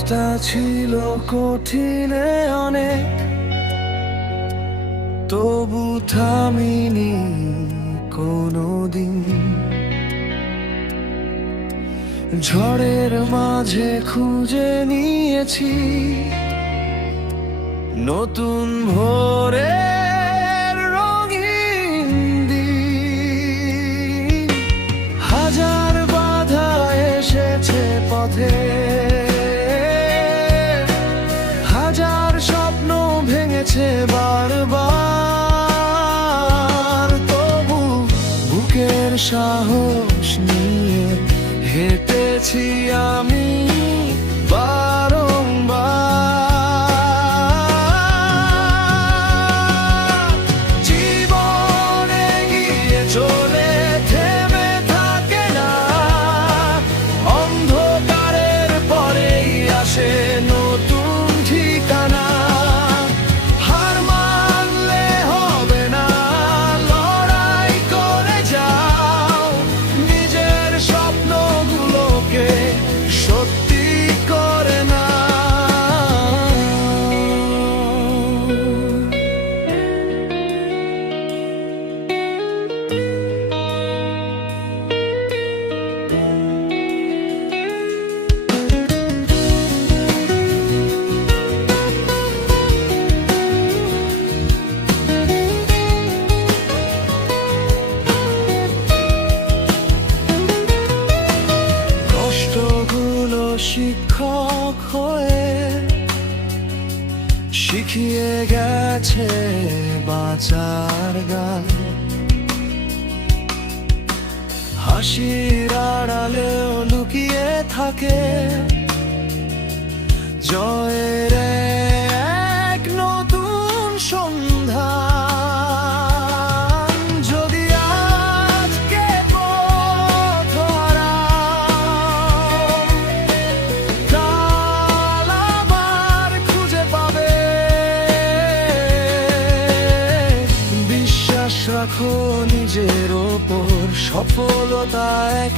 পথটা ছিল কঠিনে অনেক, তবু থামিনি কোনোদিন। ঝড়ের মাঝে খুঁজে নিয়েছি নতুন ভোরের রঙিন দিন। হাজার বাধা এসেছে পথে, হাজার স্বপ্ন ভেঙেছে বারবার, তবু বুকের সাহস নিয়ে হেঁটেছি আমি বারংবার। জীবন এগিয়ে চলে থেমে থাকে না, অন্ধকারের পরেই আসে নতুন ঠিকানা। হার মানলে হবে না, লড়াই করে যাও, নিজের স্বপ্নগুলোকে সত্যি করে না। কষ্টগুলো শিক্ষক হয়ে শিখিয়ে গেছে বাঁচার গান। হাসির আড়ালেও লুকিয়ে থাকে জয়ের এক নতুন সন্ধান। যদি আজকে পথ হারাও, কাল আবার খুঁজে পাবে। বিশ্বাস রাখো নিজের ওপর, সফলতা এক